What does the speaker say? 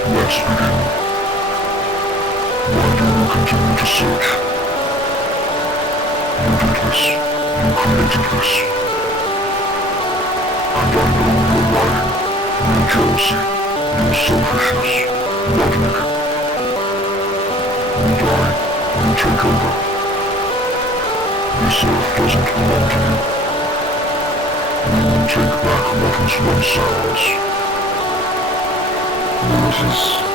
Let's begin. Why do we continue to search? You did this. You created this. And I know you're lying. Your jealousy. Your selfishness. Logic. You die. You take over. This earth doesn't belong to you. We will take back what was once ours. Moses.